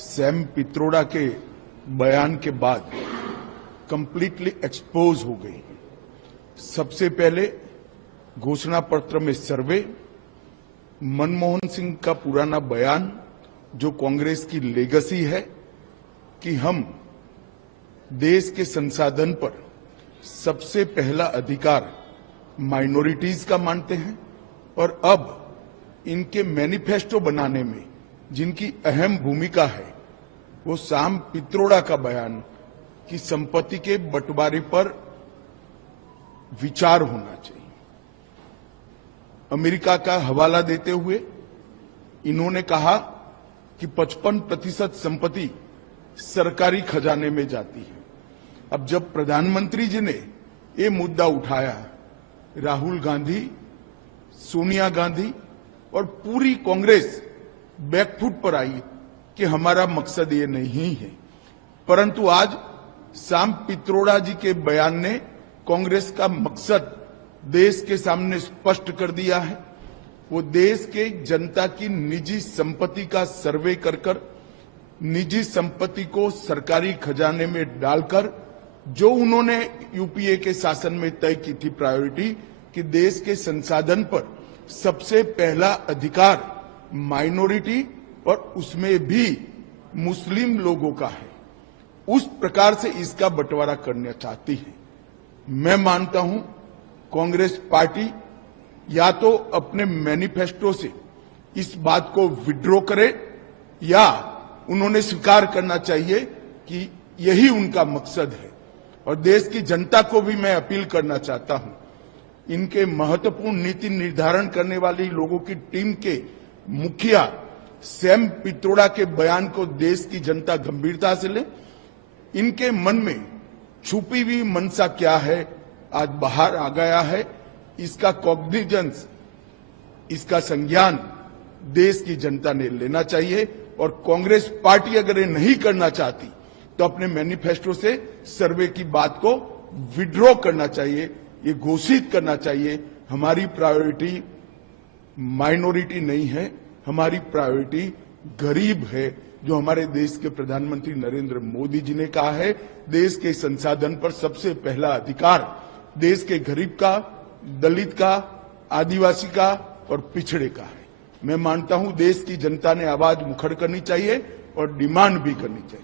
Sam पित्रोड़ा के बयान के बाद कंप्लीटली एक्सपोज हो गई। सबसे पहले घोषणा पत्र में सर्वे, मनमोहन सिंह का पुराना बयान जो कांग्रेस की लेगेसी है कि हम देश के संसाधन पर सबसे पहला अधिकार माइनॉरिटीज का मानते हैं, और अब इनके मैनिफेस्टो बनाने में जिनकी अहम भूमिका है वो सैम पित्रोड़ा का बयान कि संपत्ति के बंटवारे पर विचार होना चाहिए। अमेरिका का हवाला देते हुए इन्होंने कहा कि 55% संपत्ति सरकारी खजाने में जाती है। अब जब प्रधानमंत्री जी ने ये मुद्दा उठाया, राहुल गांधी, सोनिया गांधी और पूरी कांग्रेस बैकफुट पर आई कि हमारा मकसद ये नहीं है। परंतु आज सैम पित्रोड़ा जी के बयान ने कांग्रेस का मकसद देश के सामने स्पष्ट कर दिया है। वो देश के जनता की निजी संपत्ति का सर्वे कर निजी संपत्ति को सरकारी खजाने में डालकर जो उन्होंने यूपीए के शासन में तय की थी प्रायोरिटी कि देश के संसाधन पर सबसे पहला अधिकार माइनॉरिटी और उसमें भी मुस्लिम लोगों का है, उस प्रकार से इसका बंटवारा करना चाहती है। मैं मानता हूं कांग्रेस पार्टी या तो अपने मैनिफेस्टो से इस बात को विड्रॉ करे या उन्होंने स्वीकार करना चाहिए कि यही उनका मकसद है। और देश की जनता को भी मैं अपील करना चाहता हूं, इनके महत्वपूर्ण नीति निर्धारण करने वाली लोगों की टीम के मुखिया सैम पित्रोड़ा के बयान को देश की जनता गंभीरता से ले। इनके मन में छुपी हुई मनसा क्या है आज बाहर आ गया है। इसका कॉग्निजेंस, इसका संज्ञान देश की जनता ने लेना चाहिए। और कांग्रेस पार्टी अगर ये नहीं करना चाहती तो अपने मैनिफेस्टो से सर्वे की बात को विड्रॉ करना चाहिए, ये घोषित करना चाहिए हमारी प्रायोरिटी माइनॉरिटी नहीं है, हमारी प्रायोरिटी गरीब है, जो हमारे देश के प्रधानमंत्री नरेंद्र मोदी जी ने कहा है देश के संसाधन पर सबसे पहला अधिकार देश के गरीब का, दलित का, आदिवासी का और पिछड़े का है। मैं मानता हूं देश की जनता ने आवाज मुखर करनी चाहिए और डिमांड भी करनी चाहिए।